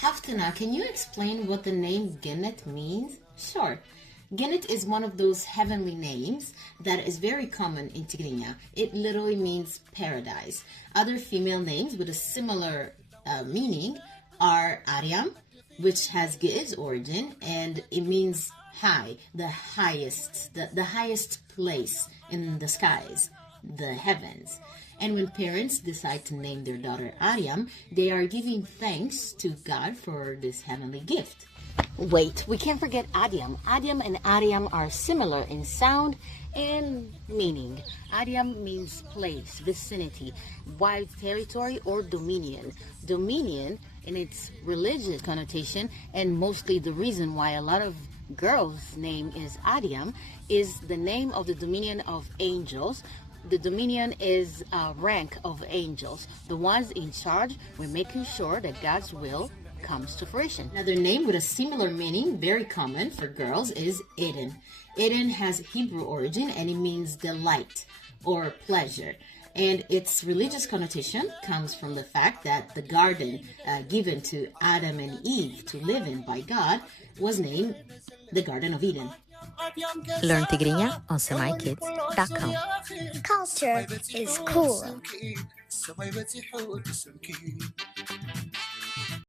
Haftana, can you explain what the name Genet means? Sure. Genet is one of those heavenly names that is very common in Tigrinya. It literally means paradise. Other female names with a similar meaning are Ariam, which has Ge'ez origin, and it means high, the highest place in the skies, the heavens. And when parents decide to name their daughter Ariam, they are giving thanks to God for this heavenly gift. Wait, we can't forget Adiam. Adiam and Ariam are similar in sound and meaning. Adiam means place, vicinity, wide territory, or dominion. Dominion, in its religious connotation, and mostly the reason why a lot of girls' name is Adiam, is the name of the dominion of angels. The dominion is a rank of angels. The ones in charge, we're making sure that God's will comes to fruition. Another name with a similar meaning, very common for girls, is Eden. Eden has Hebrew origin and it means delight or pleasure. And its religious connotation comes from the fact that the garden given to Adam and Eve to live in by God was named the Garden of Eden. Learn Tigrinya on SemiKids.com. Culture is cool.